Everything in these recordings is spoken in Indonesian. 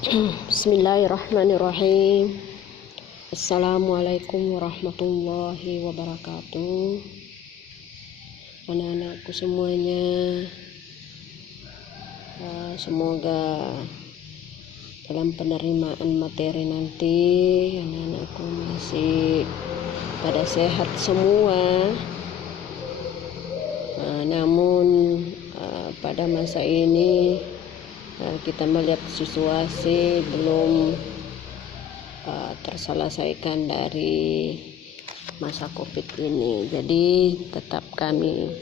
Bismillahirrahmanirrahim. Assalamualaikum warahmatullahi wabarakatuh. Anak-anakku semuanya, semoga dalam penerimaan materi nanti anak-anakku masih pada sehat semua. Namun pada masa ini kita melihat situasi belum terselesaikan dari masa COVID ini. Jadi tetap kami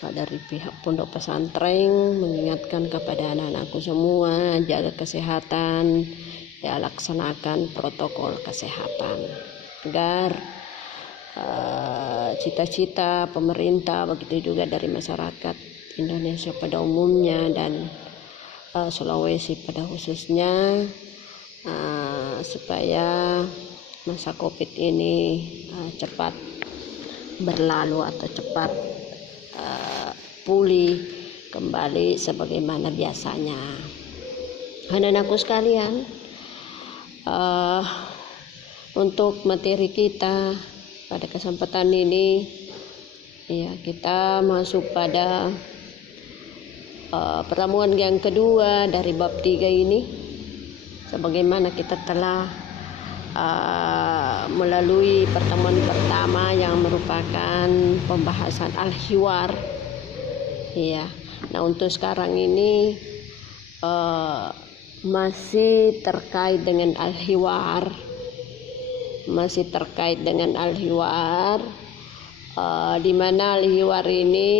dari pihak pondok pesantren mengingatkan kepada anak-anakku semua, jaga kesehatan, ya, laksanakan protokol kesehatan agar cita-cita pemerintah, begitu juga dari masyarakat Indonesia pada umumnya dan Sulawesi pada khususnya, supaya masa COVID ini cepat berlalu atau cepat pulih kembali sebagaimana biasanya. Anak-anakku sekalian, untuk materi kita pada kesempatan ini, ya, kita masuk pada pertemuan yang kedua dari bab 3 ini. Sebagaimana kita telah melalui pertemuan pertama yang merupakan pembahasan al-hiwar, ya. Nah, untuk sekarang ini masih terkait dengan al-hiwar, di mana al-hiwar ini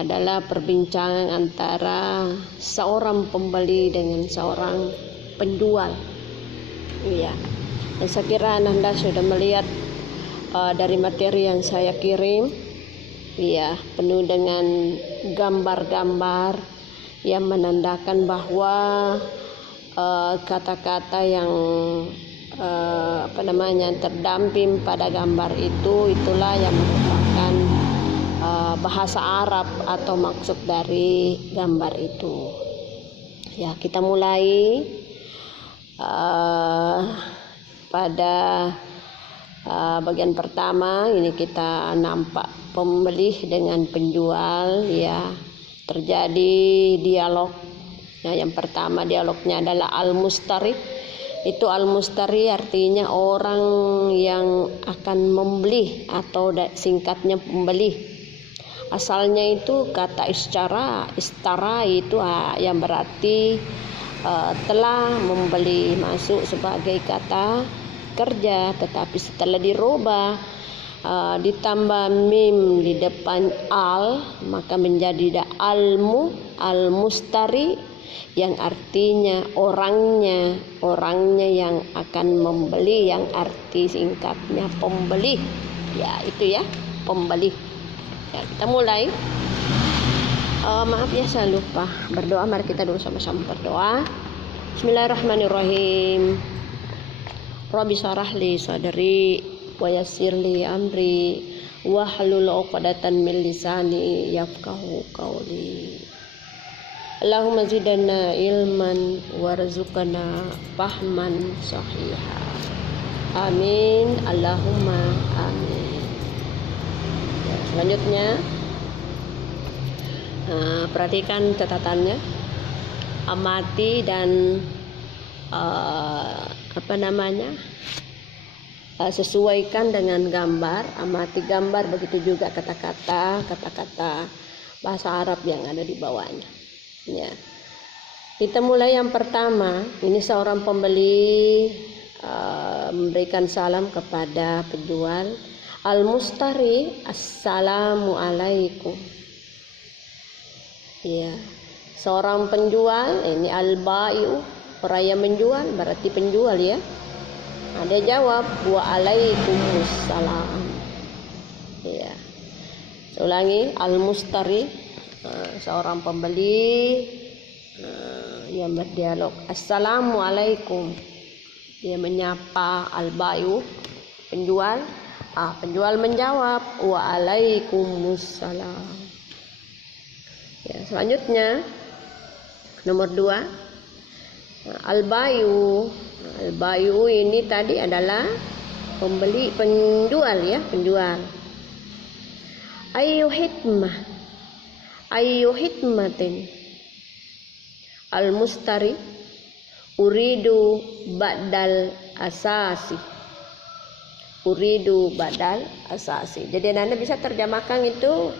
adalah perbincangan antara seorang pembeli dengan seorang penjual. Iya. Dan saya kira Anda sudah melihat dari materi yang saya kirim, iya, penuh dengan gambar-gambar yang menandakan bahwa kata-kata yang terdamping pada gambar itulah yang merupakan bahasa Arab atau maksud dari gambar itu. Ya, kita mulai pada bagian pertama ini. Kita nampak pembeli dengan penjual, ya, terjadi dialog. Nah, yang pertama dialognya adalah al-mustari. Itu al-mustari artinya orang yang akan membeli atau singkatnya pembeli. Asalnya itu kata istara itu yang berarti telah membeli, masuk sebagai kata kerja, tetapi setelah dirubah ditambah mim di depan al, maka menjadi al-mustari yang artinya orangnya yang akan membeli, yang arti singkatnya pembeli. Ya, itu ya, pembeli. Ya, kita mulai. Maaf ya, saya lupa berdoa. Mari kita dulu sama-sama berdoa. Bismillahirrahmanirrahim. Rabbi shrah li sadri wa yassir li amri wahlul 'uqdatam min lisani yafqahu qawli. Allahumma zidna ilman warzuqna fahman sahiha. Amin. Allahumma amin. Selanjutnya, perhatikan catatannya. Amati dan sesuaikan dengan gambar. Amati gambar, begitu juga kata-kata bahasa Arab yang ada di bawahnya. Ya. Kita mulai yang pertama. Ini seorang pembeli memberikan salam kepada penjual. Al-mustari, assalamu alaikum. Ya. Seorang penjual, ini al-bai'u, orang yang menjual berarti penjual, ya. Dia jawab wa alaikumussalam. Ya. Saya ulangi, al-mustari, seorang pembeli yang berdialog, assalamu alaikum. Dia menyapa al-bai'u, penjual. Penjual menjawab waalaikumsalam. Ya, selanjutnya nomor 2, Al-bayu. Al-bayu ini tadi adalah pembeli, penjual ya, penjual. Ayyu hikmah. Ayyu hikmatin. Al-mustari uridu badal asasi. Uridu badal asasi. Jadi Anda bisa terjemahkan itu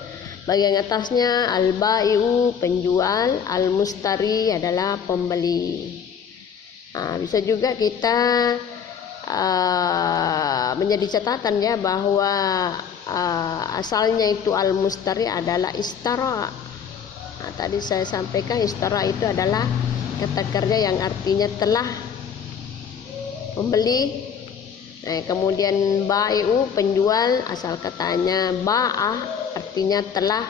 bagian atasnya al-bai'u penjual, al-mustari adalah pembeli. Bisa juga kita menjadi catatan ya bahwa asalnya itu al-mustari adalah istara. Tadi saya sampaikan istara itu adalah kata kerja yang artinya telah, membeli. Kemudian bai'u penjual, asal katanya ba'ah artinya telah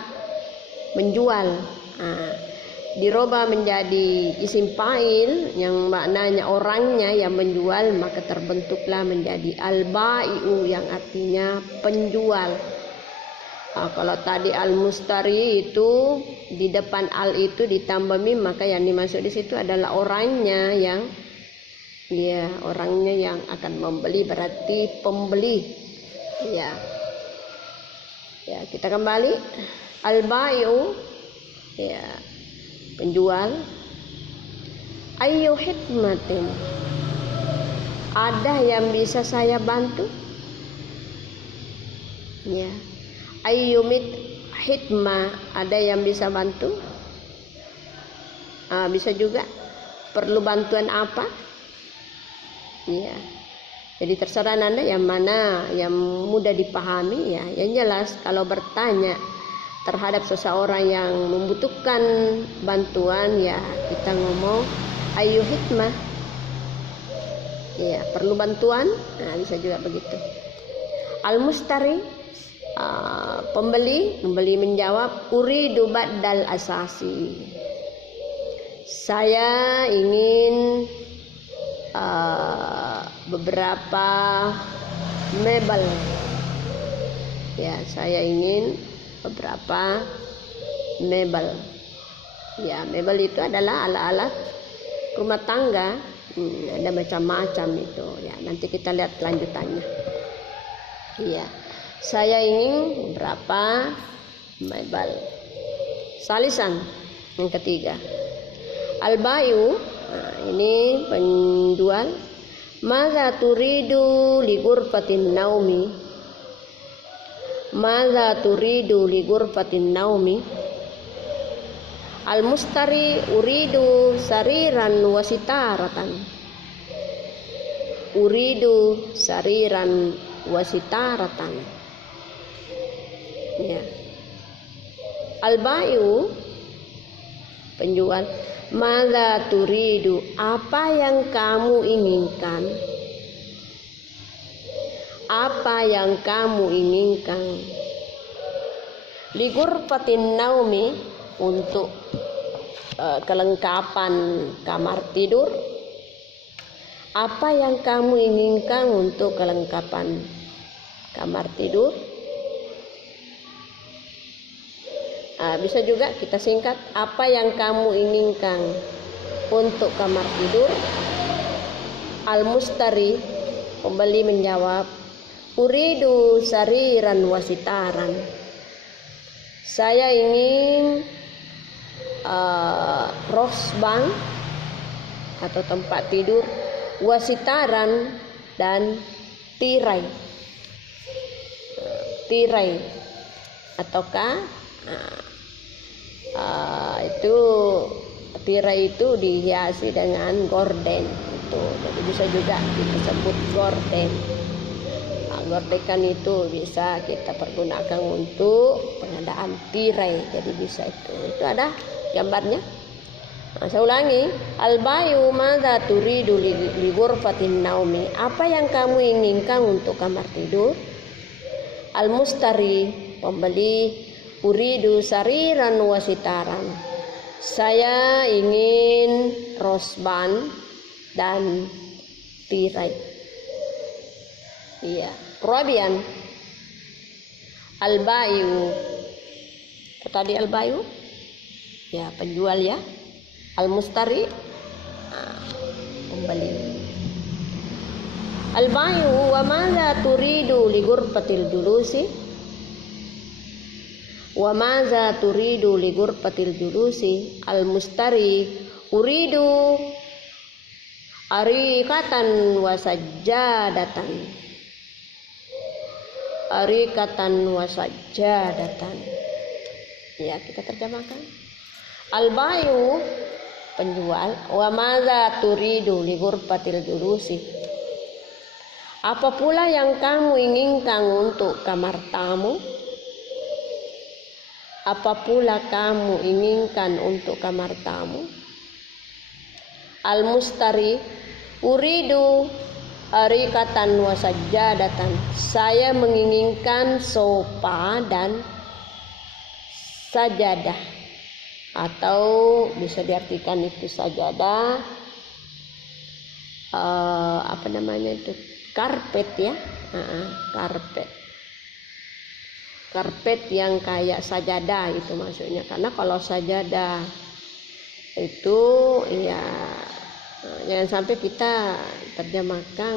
menjual. Dirubah menjadi isim fa'il yang maknanya orangnya yang menjual, maka terbentuklah menjadi al-bai'u yang artinya penjual. Kalau tadi al-mustari itu di depan al itu ditambah mim, maka yang dimaksud di situ adalah orangnya yang orangnya yang akan membeli, berarti pembeli. Ya, kita kembali al-bai'u ya, penjual. Ayyu hikmatin, ada yang bisa saya bantu? Ya. Ayyumit hikmah, ada yang bisa bantu? Bisa juga perlu bantuan apa? Ya. Jadi terserah Anda yang mana yang mudah dipahami ya. Yang jelas kalau bertanya terhadap seseorang yang membutuhkan bantuan ya kita ngomong ayyu hikmah. Ya, perlu bantuan? Bisa juga begitu. Al-mustari pembeli menjawab uridu badal asasi. Saya ingin beberapa mebel. Ya, saya ingin beberapa mebel. Ya, mebel itu adalah alat-alat rumah tangga. Ada macam-macam itu. Ya, nanti kita lihat lanjutannya. Iya. Saya ingin berapa mebel. Salisan yang ketiga. Al-bayu, ini penjual. Madza turidu li ghurfatin naumi? Madza turidu li ghurfatin naumi? Al-mustari uridu sariran wasitaratan. Uridu sariran wasitaratan. Ya. Al-bai'u penjual, madza turidu, apa yang kamu inginkan? Apa yang kamu inginkan? Li ghurfatin naumi, untuk kelengkapan kamar tidur. Apa yang kamu inginkan untuk kelengkapan kamar tidur? Bisa juga kita singkat, apa yang kamu inginkan untuk kamar tidur? Al-mustari pembeli menjawab, uridu sariran wasitaran. Saya ingin rosbang atau tempat tidur, wasitaran dan tirai. Tirai ataukah itu tirai itu dihiasi dengan gorden itu, jadi bisa juga disebut gorden. Gordekan itu bisa kita pergunakan untuk pengadaan tirai, jadi bisa itu ada gambarnya. Saya ulangi, al-bayu madza turidu li ghurfatin naumi, apa yang kamu inginkan untuk kamar tidur? Al-mustari pembeli, uridu sariran wasitaran, saya ingin rosban dan tirai. Iya. Rabian al-bayu, tadi al-bayu ya penjual ya, al-mustari Pembeli. Al-bayu wa madza turidu li ghurfatil julusi? Wa madza turidu li ghurfatil julusi? Al-mustari uridu arikatan wa sajjadatan. Arikatan wa sajjadatan. Ya, kita terjemahkan. Al-bayu penjual, wa madza turidu li ghurfatil julusi? Apa pula yang kamu inginkan untuk kamar tamu? Apa pula kamu inginkan untuk kamar tamu? Al-mustari uridu arikatan wa sajjadatan. Saya menginginkan sofa dan sajadah, atau bisa diartikan itu sajadah, apa namanya itu, karpet ya, karpet yang kayak sajadah itu maksudnya. Karena kalau sajadah itu ya jangan sampai kita terjemahkan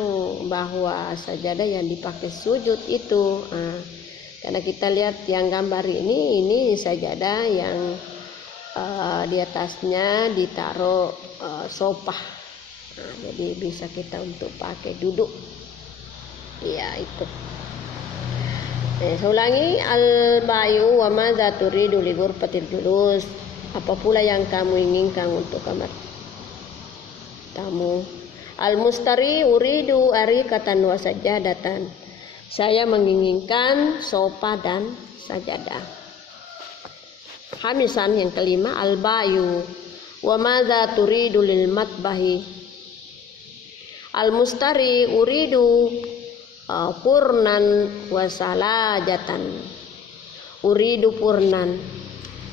bahwa sajadah yang dipakai sujud itu, karena kita lihat yang gambar ini sajadah yang di atasnya ditaruh sofa, jadi bisa kita untuk pakai duduk. Ya itu. Saya ulangi, al-bayu wa madza turidu li ghurfatil julus? Apa pula yang kamu inginkan untuk kamar tamu? Al-mustari uridu arikatan wa sajadatan. Saya menginginkan sofa dan sajadah. Hamisan yang kelima, al-bayu wa madza turidu lil matbahi? Al-mustari uridu purnan wa salajatan. Uridu purnan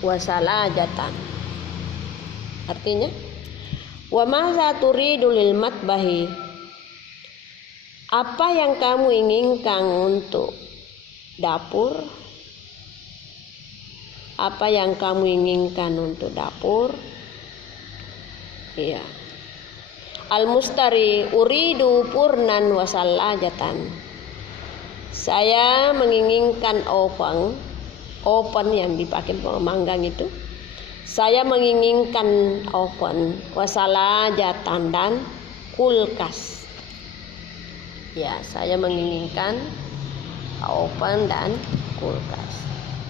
wa salajatan. Artinya, wa madza turidu lil matbahi? Apa yang kamu inginkan untuk dapur? Apa yang kamu inginkan untuk dapur? Iya. Al-mustari uridu purnan wa salajatan. Saya menginginkan oven yang dipakai pemanggang itu. Saya menginginkan oven wa salajatan dan kulkas. Ya, saya menginginkan oven dan kulkas.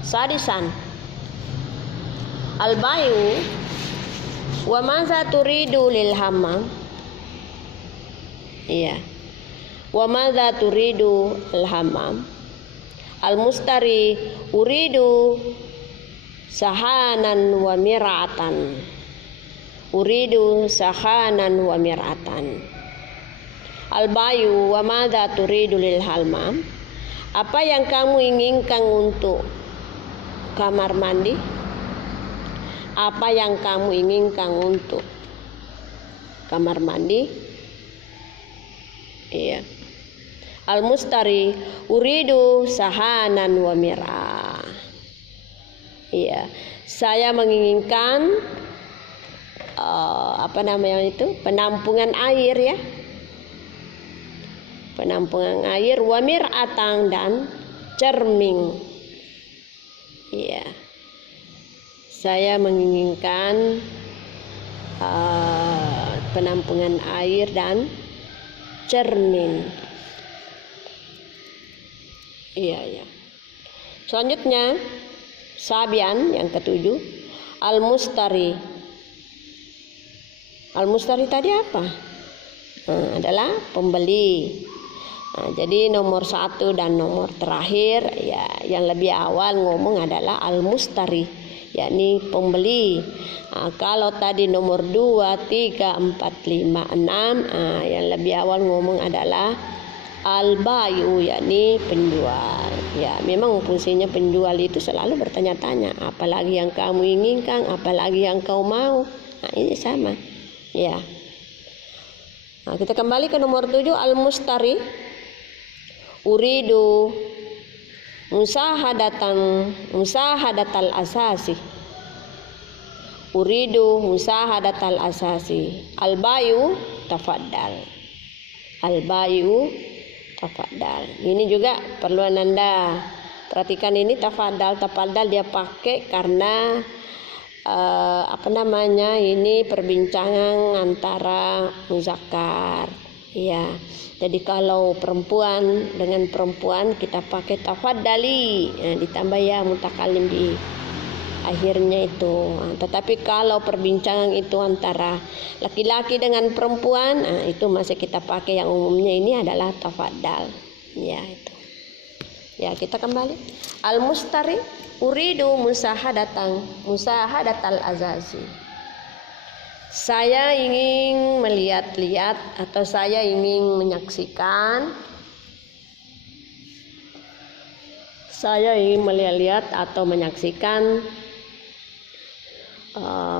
Sadisan, al-bayu wa madza turidu lil hammam? Iya. Wa madza turidu al-hammam? Al-mustari uridu sahanan wa mir'atan. Uridu sahanan wa mir'atan. Al-bayu wa madza turidu lil hammam? Apa yang kamu inginkan untuk kamar mandi? Apa yang kamu inginkan untuk kamar mandi? Iya. Al-mustari uridu sahanan wa mir'ah. Iya. Saya menginginkan apa namanya itu? Penampungan air ya. Penampungan air, wa mir'atan dan cermin. Iya. Saya menginginkan penampungan air dan cermin. Iya. Selanjutnya, sabian yang ketujuh, al-mustari. Al-mustari tadi apa? Adalah pembeli. Jadi nomor 1 dan nomor terakhir ya, yang lebih awal ngomong adalah al-mustari, yakni pembeli. Kalau tadi nomor 2, 3, 4, 5, 6, yang lebih awal ngomong adalah al-bayu, yakni penjual. Ya, memang fungsinya penjual itu selalu bertanya-tanya, apalagi yang kamu inginkan, apalagi yang kau mau. Ini sama. Ya. Kita kembali ke nomor 7, al-mustari uridu musahadatal asasi. uridu musahadatal asasi. Al-bayu tafaddal. Al-bayu tafaddal. Ini juga perlu Anda perhatikan, ini tafaddal dia pakai karena ini perbincangan antara muzakkar. Ya. Jadi kalau perempuan dengan perempuan kita pakai tafaddali, ditambah ya mutakalim di akhirnya itu. Tetapi kalau perbincangan itu antara laki-laki dengan perempuan, itu masih kita pakai yang umumnya ini adalah tafaddal. Ya itu. Ya kita kembali. Al-mustari uridu musahadatal azazi. Saya ingin melihat-lihat atau saya ingin menyaksikan. Saya ingin melihat atau menyaksikan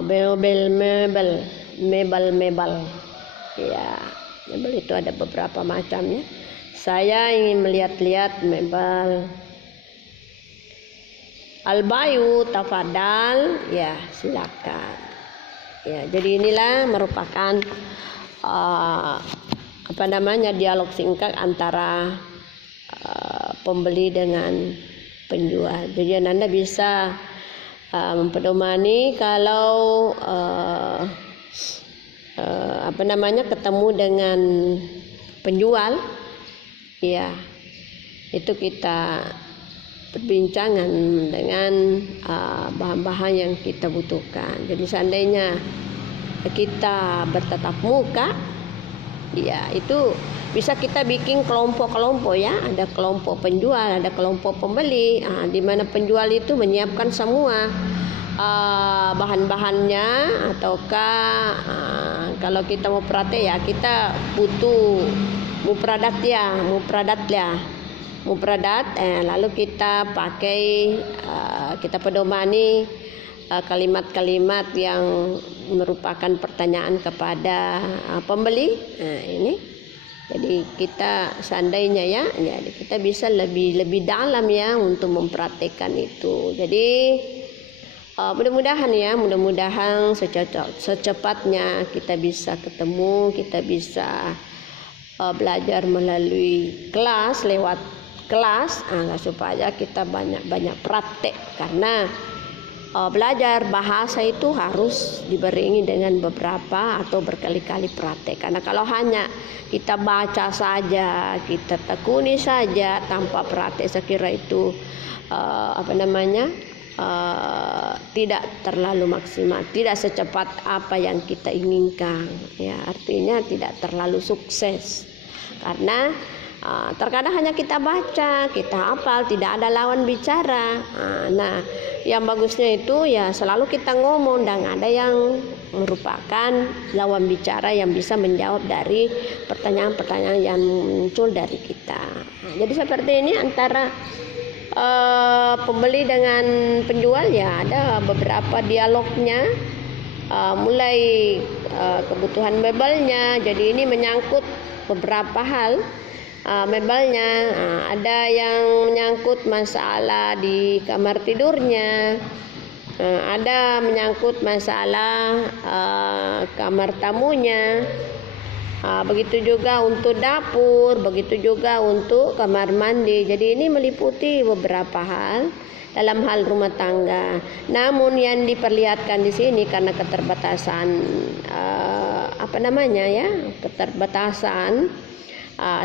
mebel. Ya, mebel itu ada beberapa macamnya. Saya ingin melihat-lihat mebel. Al-bayu tafadhal, ya silakan. Ya, jadi inilah merupakan dialog singkat antara pembeli dengan penjual. Jadi Anda bisa mempedomani kalau ketemu dengan penjual, ya itu kita perbincangan dengan bahan-bahan yang kita butuhkan. Jadi seandainya kita bertatap muka, ya itu bisa kita bikin kelompok-kelompok ya. Ada kelompok penjual, ada kelompok pembeli. Di mana penjual itu menyiapkan semua bahan-bahannya, ataukah kalau kita mau praktek ya kita butuh mupradat, lalu kita pakai kita pedomani kalimat-kalimat yang merupakan pertanyaan kepada pembeli. Ini jadi kita seandainya ya kita bisa lebih dalam ya untuk mempraktekkan itu. Jadi mudah-mudahan secepatnya kita bisa ketemu, kita bisa belajar melalui kelas, lewat kelas, supaya kita banyak praktek. Karena belajar bahasa itu harus dibarengi dengan beberapa atau berkali-kali praktek. Karena kalau hanya kita baca saja, kita tekuni saja tanpa praktek, saya kira itu tidak terlalu maksimal, tidak secepat apa yang kita inginkan. Ya, artinya tidak terlalu sukses. Karena terkadang hanya kita baca, kita hafal, tidak ada lawan bicara. Nah, yang bagusnya itu ya selalu kita ngomong dan ada yang merupakan lawan bicara yang bisa menjawab dari pertanyaan-pertanyaan yang muncul dari kita. Jadi seperti ini antara pembeli dengan penjual ya ada beberapa dialognya, mulai kebutuhan mebelnya. Jadi ini menyangkut beberapa hal. Mebelnya ada yang menyangkut masalah di kamar tidurnya, ada menyangkut masalah kamar tamunya, begitu juga untuk dapur, begitu juga untuk kamar mandi. Jadi ini meliputi beberapa hal dalam hal rumah tangga. Namun yang diperlihatkan di sini karena keterbatasan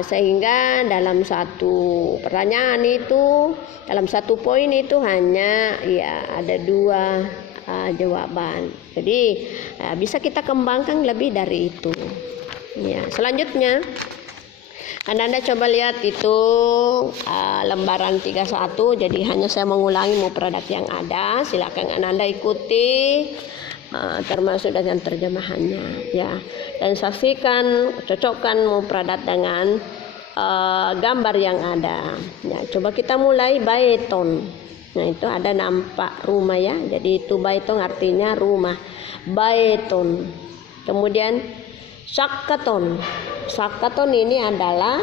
sehingga dalam satu pertanyaan itu, dalam satu poin itu hanya ya ada 2 jawaban. Jadi bisa kita kembangkan lebih dari itu. Ya, selanjutnya Anda coba lihat itu lembaran 31. Jadi hanya saya mengulangi mufradat yang ada. Silakan Anda ikuti termasuk dengan terjemahannya ya. Dan saksikan, cocokkan mufradat dengan gambar yang ada. Ya, coba kita mulai baiton. Nah, itu ada nampak rumah ya. Jadi itu baiton artinya rumah. Baiton. Kemudian syakaton. Syakaton ini adalah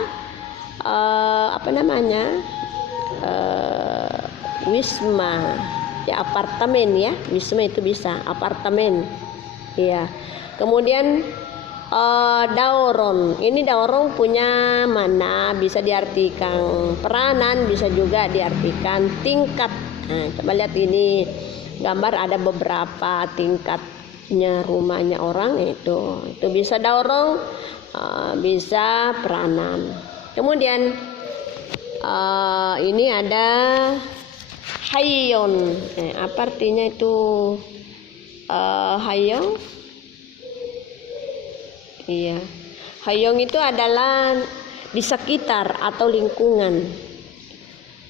wisma. ya apartemen ya, wisma itu bisa apartemen. Ya. Kemudian dauron. Ini dauron punya mana bisa diartikan peranan, bisa juga diartikan tingkat. Nah, coba lihat ini gambar ada beberapa tingkatnya rumahnya orang itu bisa dauron, bisa peranan. Kemudian ini ada hayyon. Apa artinya itu hayyon? Iya, hayong itu adalah di sekitar atau lingkungan.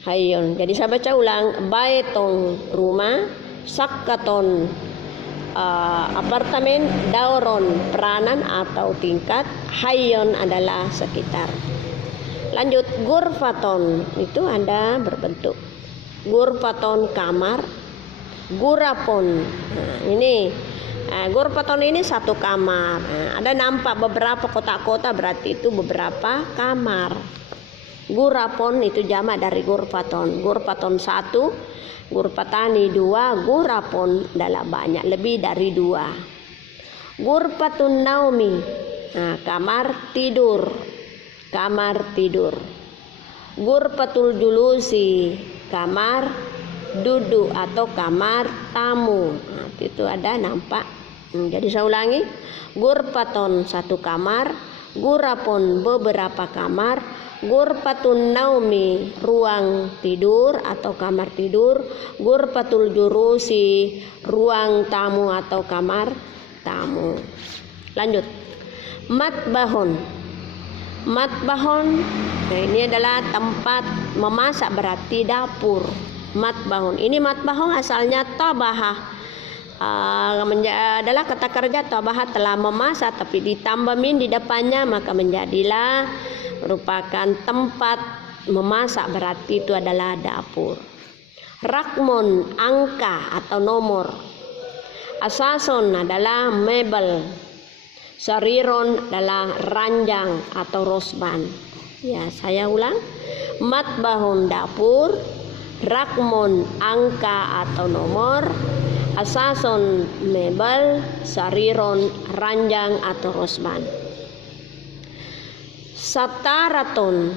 Hayong. Jadi saya baca ulang, baiton rumah, sakkaton apartemen, dauron peranan atau tingkat, hayyon adalah sekitar. Lanjut, gurfaton itu ada berbentuk gurfaton kamar, gurapon. Nah, ini gurfaton ini satu kamar. Ada nampak beberapa kotak-kotak, berarti itu beberapa kamar. Gurapon itu jamak dari gurfaton. Gurfaton satu, gurfatani dua, gurapon adalah banyak, lebih dari dua. Gurfatun naumi, kamar tidur. Kamar tidur. Gurfatul julusi, kamar duduk atau kamar tamu. Itu ada nampak. Jadi saya ulangi, gurfaton satu kamar, gurapon beberapa kamar, gurfatun naumi ruang tidur atau kamar tidur, gurfatul jurusi ruang tamu atau kamar tamu. Lanjut, matbahon. Matbahon, ini adalah tempat memasak, berarti dapur. Matbahon, ini matbahon asalnya tabahah, adalah kata kerja tabahah telah memasak, tapi ditambah min di depannya maka menjadilah merupakan tempat memasak, berarti itu adalah dapur. Rakmon angka atau nomor. Asason adalah mebel. Sariron adalah ranjang atau rosban. Ya, saya ulang. Matbahun dapur, rakmon angka atau nomor, asason mebel, sariron ranjang atau rosban. Sataraton.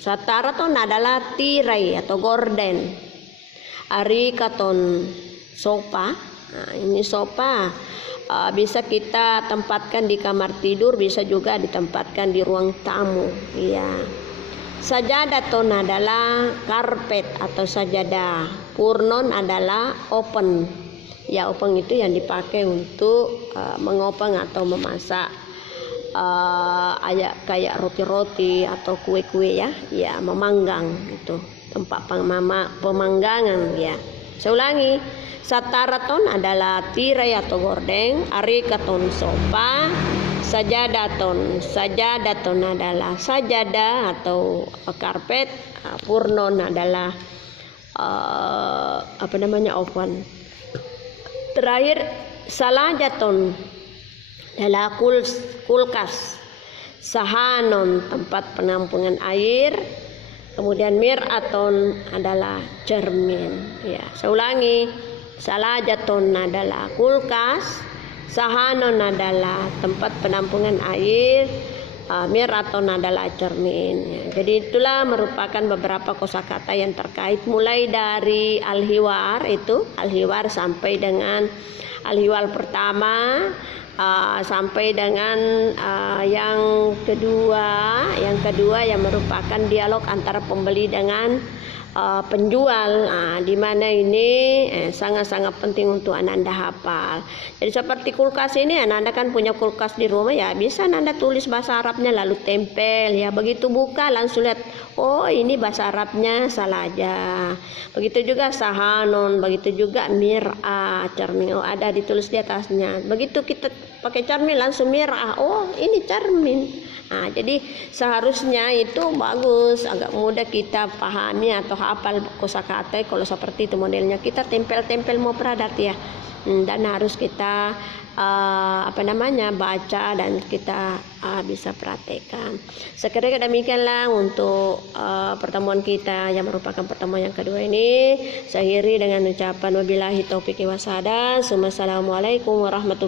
Sataraton adalah tirai atau gorden. Arikaton sofa. Nah, ini sofa bisa kita tempatkan di kamar tidur, bisa juga ditempatkan di ruang tamu. Ya. Sajadaton adalah karpet atau sajadah. Purnon adalah open. Ya, open itu yang dipakai untuk mengopeng atau memasak kayak roti-roti atau kue-kue ya. Ya, memanggang itu. Tempat pemanggangan ya. Saya ulangi. Sataraton adalah tirai atau gordeng, arikaton sofa, sajadaton adalah sajadah atau karpet, purnon adalah oven. Terakhir salajaton adalah kulkas, sahanon tempat penampungan air, kemudian miraton adalah cermin. Ya, saya ulangi. Salajaton adalah kulkas, sahanon adalah tempat penampungan air, miraton adalah cermin. Jadi itulah merupakan beberapa kosakata yang terkait mulai dari al-hiwar itu, al-hiwar sampai dengan al-hiwar pertama, sampai dengan yang kedua yang merupakan dialog antara pembeli dengan penjual, di mana ini sangat-sangat penting untuk Ananda hafal. Jadi seperti kulkas ini, Ananda kan punya kulkas di rumah ya, bisa Ananda tulis bahasa Arabnya lalu tempel ya, begitu buka langsung lihat, oh ini bahasa Arabnya Salaja. Begitu juga sahanon, begitu juga mir'ah, cermin, oh ada ditulis di atasnya. Begitu kita pakai cermin langsung mir'ah, oh ini cermin. Nah, jadi seharusnya itu bagus, agak mudah kita pahami atau hafal kosakata kalau seperti itu modelnya. Kita tempel-tempel mau peradat ya. dan harus kita baca dan kita bisa praktekkan. Sekiranya demikianlah untuk pertemuan kita yang merupakan pertemuan yang kedua ini. Saya akhiri dengan ucapan wabillahi taufiq wa hidayah. Assalamualaikum warahmatullahi